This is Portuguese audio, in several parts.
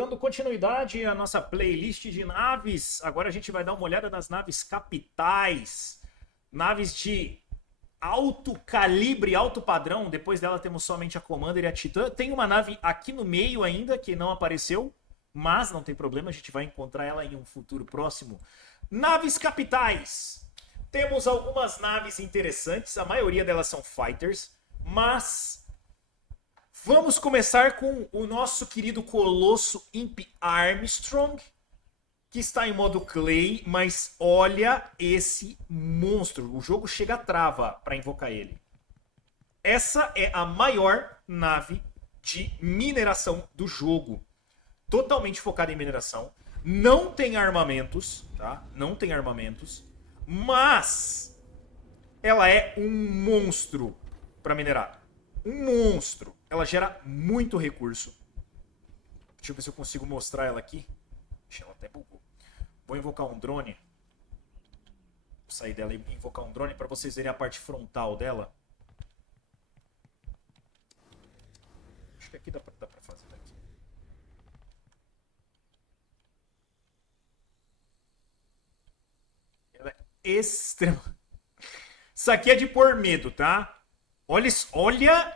Dando continuidade à nossa playlist de naves, agora a gente vai dar uma olhada nas naves capitais. Naves de alto calibre, alto padrão. Depois dela temos somente a Commander e a Titã. Tem uma nave aqui no meio ainda que não apareceu, mas não tem problema, a gente vai encontrar ela em um futuro próximo. Naves capitais. Temos algumas naves interessantes, a maioria delas são fighters, mas vamos começar com o nosso querido colosso Imp Armstrong, que está em modo Clay, mas olha esse monstro. O jogo chega a trava para invocar ele. Essa é a maior nave de mineração do jogo. Totalmente focada em mineração. Não tem armamentos, tá? Não tem armamentos. Mas ela é um monstro para minerar. Um monstro. Ela gera muito recurso. Deixa eu ver se eu consigo mostrar ela aqui. Ixi, ela até bugou. Vou invocar um drone. Vou sair dela e invocar um drone para vocês verem a parte frontal dela. Acho que aqui dá pra fazer daqui. Ela é extrema. Isso aqui é de pôr medo, tá? Olha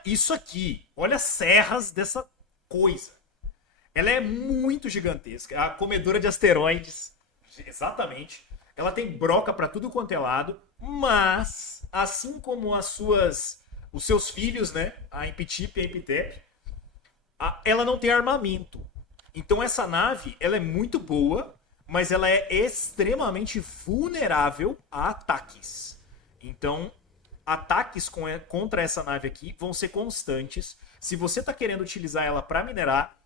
isso aqui. Olha as serras dessa coisa. Ela é muito gigantesca. A comedora de asteroides. Exatamente. Ela tem broca pra tudo quanto é lado. Mas, assim como os seus filhos, né? A Imptip e a Imptep, ela não tem armamento. Então essa nave, ela é muito boa, mas ela é extremamente vulnerável a ataques. Então, ataques contra essa nave aqui vão ser constantes. Se você está querendo utilizar ela para minerar,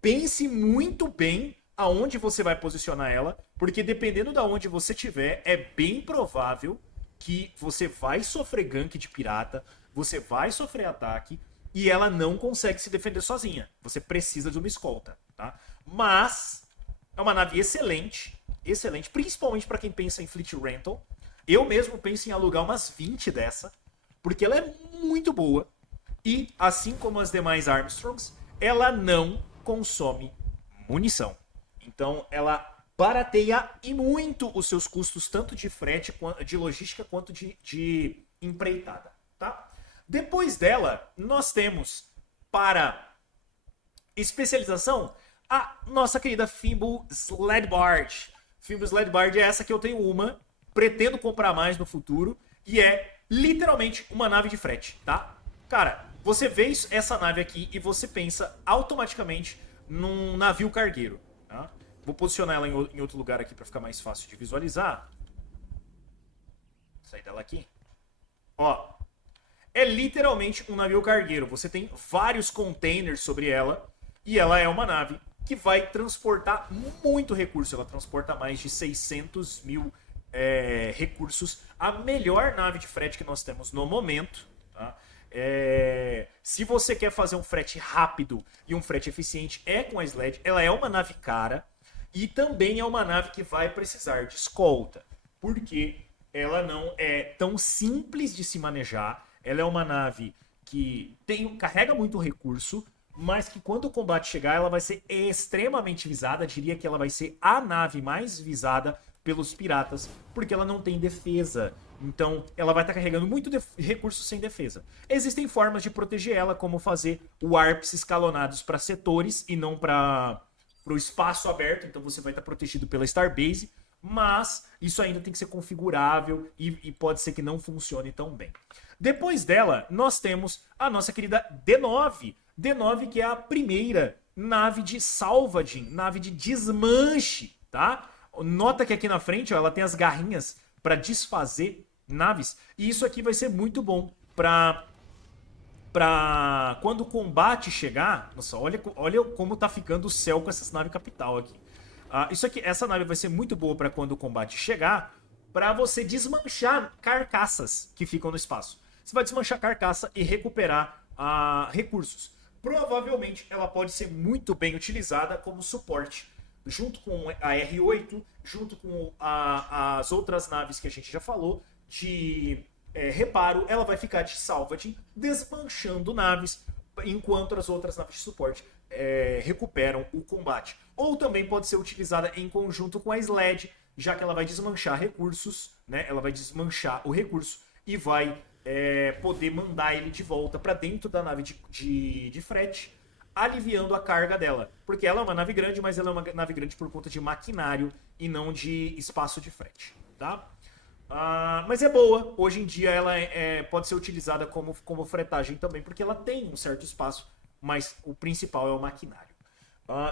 pense muito bem aonde você vai posicionar ela, porque dependendo de onde você tiver, é bem provável que você vai sofrer gank de pirata, você vai sofrer ataque, e ela não consegue se defender sozinha. Você precisa de uma escolta, tá? Mas é uma nave excelente, excelente, principalmente para quem pensa em fleet rental. Eu mesmo penso em alugar umas 20 dessa, porque ela é muito boa. E, assim como as demais Armstrongs, ela não consome munição. Então, ela barateia e muito os seus custos, tanto de frete, de logística, quanto de empreitada, tá? Depois dela, nós temos, para especialização, a nossa querida Fimble Sledbard. Fimble Sledbard é essa que eu tenho uma, pretendo comprar mais no futuro, e é literalmente uma nave de frete, tá? Cara, você vê essa nave aqui e você pensa automaticamente num navio cargueiro, tá? Vou posicionar ela em outro lugar aqui para ficar mais fácil de visualizar. Vou sair dela aqui. Ó, é literalmente um navio cargueiro. Você tem vários containers sobre ela e ela é uma nave que vai transportar muito recurso. Ela transporta mais de 600 mil recursos. A melhor nave de frete que nós temos no momento, tá? Se você quer fazer um frete rápido e um frete eficiente, é com a Sled. Ela é uma nave cara e também é uma nave que vai precisar de escolta, porque ela não é tão simples de se manejar. Ela é uma nave que carrega muito recurso, mas que quando o combate chegar, ela vai ser extremamente visada. Diria que ela vai ser a nave mais visada pelos piratas, porque ela não tem defesa. Então, ela vai estar carregando muito recurso sem defesa. Existem formas de proteger ela, como fazer warps escalonados para setores e não para o espaço aberto. Então, você vai estar protegido pela Starbase, mas isso ainda tem que ser configurável e pode ser que não funcione tão bem. Depois dela, nós temos a nossa querida D9. D9, que é a primeira nave de salvaging, nave de desmanche, tá? Nota que aqui na frente, ó, ela tem as garrinhas para desfazer naves. E isso aqui vai ser muito bom para quando o combate chegar. Nossa, olha como tá ficando o céu com essa nave capital aqui. Essa nave vai ser muito boa para quando o combate chegar, para você desmanchar carcaças que ficam no espaço. Você vai desmanchar carcaça e recuperar recursos. Provavelmente ela pode ser muito bem utilizada como suporte, junto com a R8, junto com as outras naves que a gente já falou, de reparo. Ela vai ficar de salvaging, desmanchando naves, enquanto as outras naves de suporte recuperam o combate. Ou também pode ser utilizada em conjunto com a Sled, já que ela vai desmanchar recursos, né? Ela vai desmanchar o recurso e vai poder mandar ele de volta para dentro da nave de frete, aliviando a carga dela. Porque ela é uma nave grande, mas ela é uma nave grande por conta de maquinário e não de espaço de frete, tá? Mas é boa. Hoje em dia ela pode ser utilizada como fretagem também, porque ela tem um certo espaço, mas o principal é o maquinário.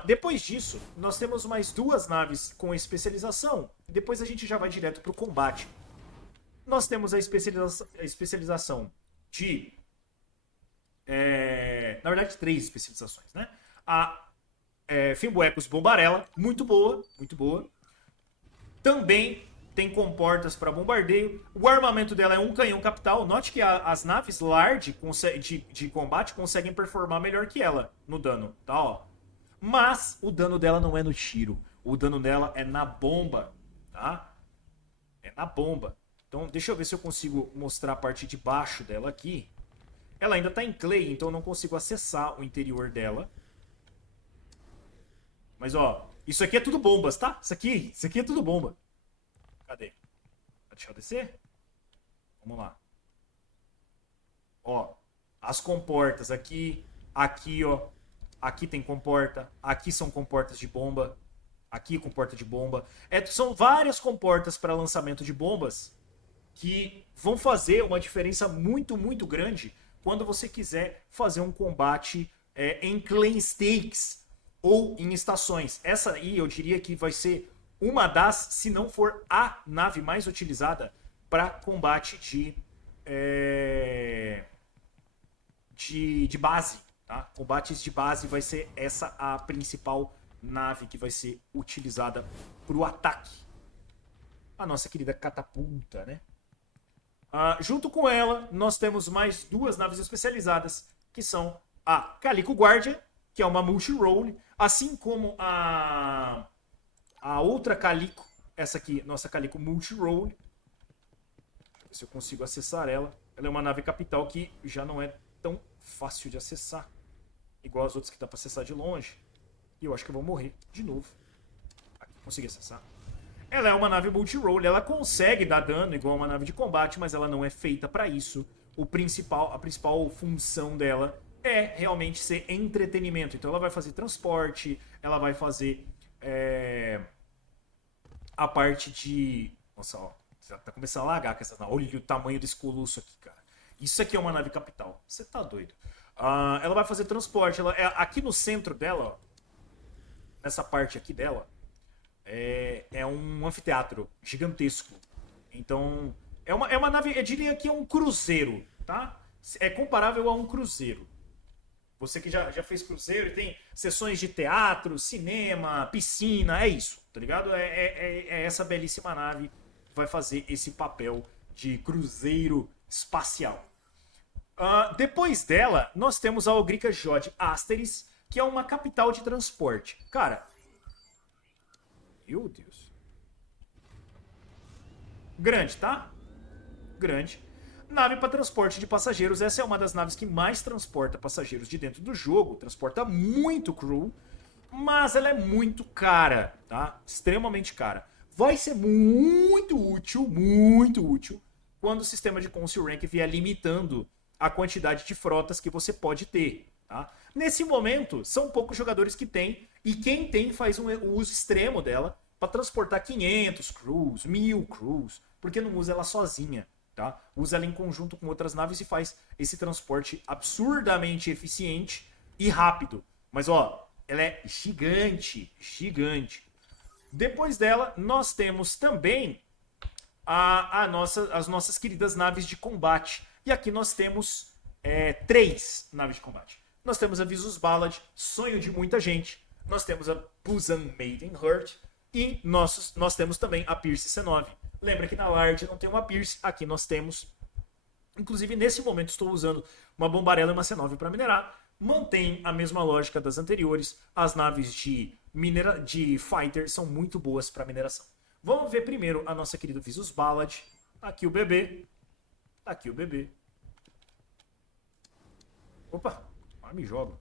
Depois disso, nós temos mais duas naves com especialização. Depois a gente já vai direto para o combate. Nós temos a especialização de... na verdade, 3 especializações, né? A Fimbuecos Bombarella, muito boa, muito boa. Também tem comportas para bombardeio. O armamento dela é um canhão capital. Note que as naves Lard de combate conseguem performar melhor que ela no dano, tá? Ó. Mas o dano dela não é no tiro. O dano dela é na bomba, tá? É na bomba. Então, deixa eu ver se eu consigo mostrar a parte de baixo dela aqui. Ela ainda tá em clay, então eu não consigo acessar o interior dela. Mas, ó, isso aqui é tudo bombas, tá? Isso aqui é tudo bomba. Cadê? Deixa eu descer. Vamos lá. Ó, as comportas aqui, aqui, ó. Aqui tem comporta, aqui são comportas de bomba, aqui comporta de bomba. São várias comportas para lançamento de bombas que vão fazer uma diferença muito, muito grande quando você quiser fazer um combate em clan stakes ou em estações. Essa aí eu diria que vai ser uma das, se não for a nave mais utilizada para combate de base. Tá? Combates de base vai ser essa a principal nave que vai ser utilizada para o ataque. A nossa querida catapulta, né? Junto com ela, nós temos mais duas naves especializadas, que são a Calico Guardian, que é uma multi-role, assim como a outra Calico, essa aqui, nossa Calico multi-role. Deixa eu ver se eu consigo acessar ela. Ela é uma nave capital que já não é tão fácil de acessar. Igual as outras que dá pra acessar de longe. E eu acho que eu vou morrer de novo. Aqui, consegui acessar. Ela é uma nave multi-role. Ela consegue dar dano igual uma nave de combate, mas ela não é feita pra isso. A principal função dela é realmente ser entretenimento. Então ela vai fazer transporte, ela vai fazer a parte de... Nossa, ó. Já tá começando a lagar com essas naves. Olha o tamanho desse colosso aqui, cara. Isso aqui é uma nave capital. Você tá doido. Ela vai fazer transporte. Aqui no centro dela, ó, nessa parte aqui dela, é um anfiteatro gigantesco. Então, é uma nave, eu diria que é um cruzeiro, tá? É comparável a um cruzeiro. Você que já fez cruzeiro e tem sessões de teatro, cinema, piscina, é isso, tá ligado? É essa belíssima nave que vai fazer esse papel de cruzeiro espacial. Depois dela, nós temos a Ogrica Jod Asteris, que é uma capital de transporte. Cara, meu Deus. Grande, tá? Grande. Nave para transporte de passageiros. Essa é uma das naves que mais transporta passageiros de dentro do jogo. Transporta muito crew, mas ela é muito cara, tá? Extremamente cara. Vai ser muito útil, quando o sistema de Council Rank vier limitando a quantidade de frotas que você pode ter. Tá? Nesse momento, são poucos jogadores que tem, e quem tem faz um uso extremo dela para transportar 500 crews, 1000 crews, porque não usa ela sozinha. Tá? Usa ela em conjunto com outras naves e faz esse transporte absurdamente eficiente e rápido. Mas ó, ela é gigante, gigante. Depois dela, nós temos também as nossas queridas naves de combate. E aqui nós temos 3 naves de combate. Nós temos a Visus Ballad, sonho de muita gente. Nós temos a Busan Maidenheart. E nós temos também a Pierce C9. Lembra que na Lard não tem uma Pierce. Aqui nós temos. Inclusive, nesse momento, estou usando uma Bombarella e uma C9 para minerar. Mantém a mesma lógica das anteriores. As naves de Fighter são muito boas para mineração. Vamos ver primeiro a nossa querida Visus Ballad. Aqui o bebê. Aqui o bebê. Opa, me joga.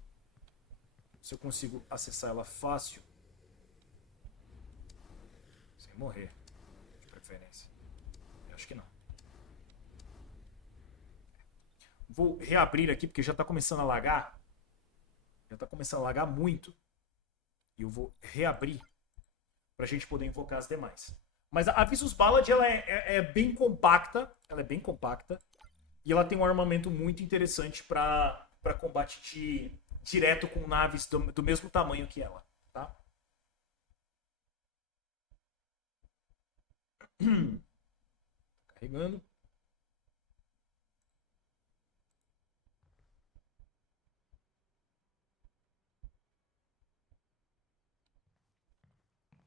se eu consigo acessar ela fácil. Sem morrer, de preferência. Eu acho que não. Vou reabrir aqui, porque já está começando a lagar. Já está começando a lagar muito. E eu vou reabrir para a gente poder invocar as demais. Mas a Visus Ballad, ela é bem compacta. Ela é bem compacta. E ela tem um armamento muito interessante para combate direto com naves do mesmo tamanho que ela. Tá? Carregando.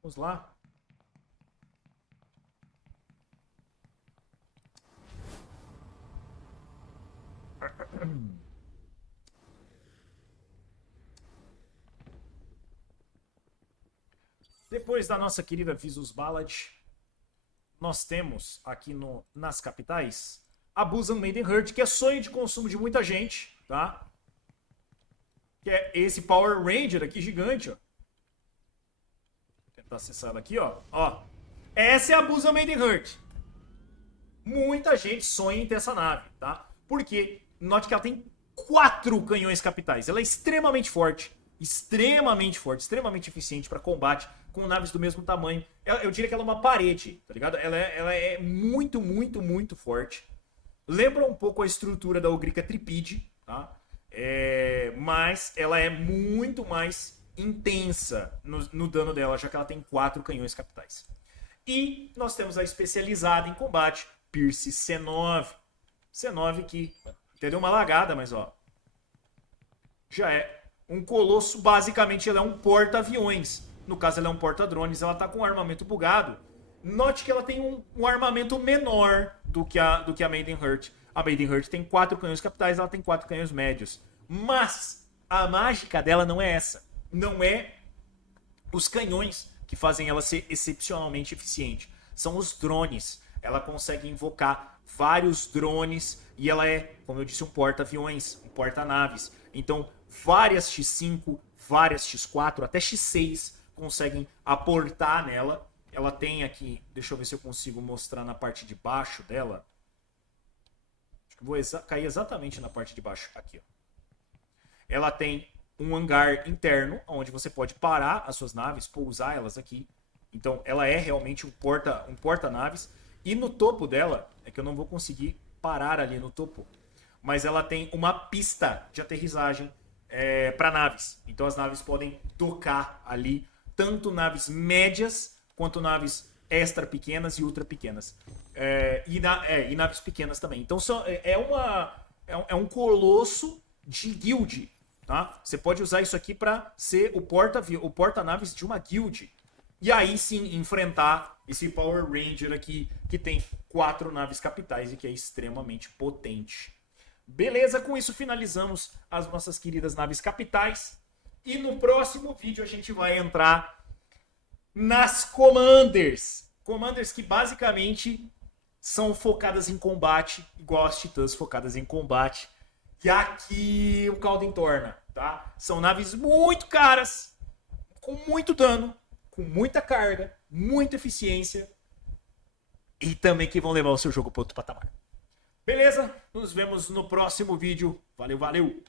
Vamos lá. Depois da nossa querida Visus Ballad, nós temos aqui nas capitais a Busan Maidenheart, que é sonho de consumo de muita gente, tá? Que é esse Power Ranger aqui gigante, ó. Vou tentar acessar ela aqui, ó. Essa é a Busan Maidenheart. Muita gente sonha em ter essa nave, tá? Porque note que ela tem 4 canhões capitais. Ela é extremamente forte, extremamente eficiente para combate com naves do mesmo tamanho. Eu diria que ela é uma parede, tá ligado? Ela é muito forte. Lembra um pouco a estrutura da Ogrica Tripide, tá? Mas ela é muito mais intensa no dano dela, já que ela tem 4 canhões capitais. E nós temos a especializada em combate, Pierce C9. C9 que deu uma lagada, mas ó, já é um colosso. Basicamente ela é um porta-aviões. No caso ela é um porta-drones, ela tá com um armamento bugado. Note que ela tem um armamento menor do que a Maidenheart. A Maidenheart tem 4 canhões capitais, ela tem 4 canhões médios. Mas a mágica dela não é essa. Não é os canhões que fazem ela ser excepcionalmente eficiente. São os drones. Ela consegue invocar vários drones e ela é, como eu disse, um porta-aviões, um porta-naves. Então, várias X5, várias X4, até X6 conseguem aportar nela. Ela tem aqui, deixa eu ver se eu consigo mostrar na parte de baixo dela. Acho que vou cair exatamente na parte de baixo, aqui, ó. Ela tem um hangar interno, onde você pode parar as suas naves, pousar elas aqui. Então, ela é realmente um porta-naves. E no topo dela, é que eu não vou conseguir parar ali no topo, mas ela tem uma pista de aterrissagem para naves. Então, as naves podem docar ali, tanto naves médias, quanto naves extra pequenas e ultra pequenas. E naves pequenas também. Então, é um colosso de guild. Tá? Você pode usar isso aqui para ser o porta-naves de uma guild. E aí sim enfrentar esse Power Ranger aqui, que tem 4 naves capitais e que é extremamente potente. Beleza, com isso finalizamos as nossas queridas naves capitais. E no próximo vídeo a gente vai entrar nas Commanders. Commanders que basicamente são focadas em combate, igual as Titãs focadas em combate. E aqui o caldo entorna, tá? São naves muito caras, com muito dano, com muita carga, muita eficiência e também que vão levar o seu jogo para outro patamar. Beleza? Nos vemos no próximo vídeo. Valeu, valeu!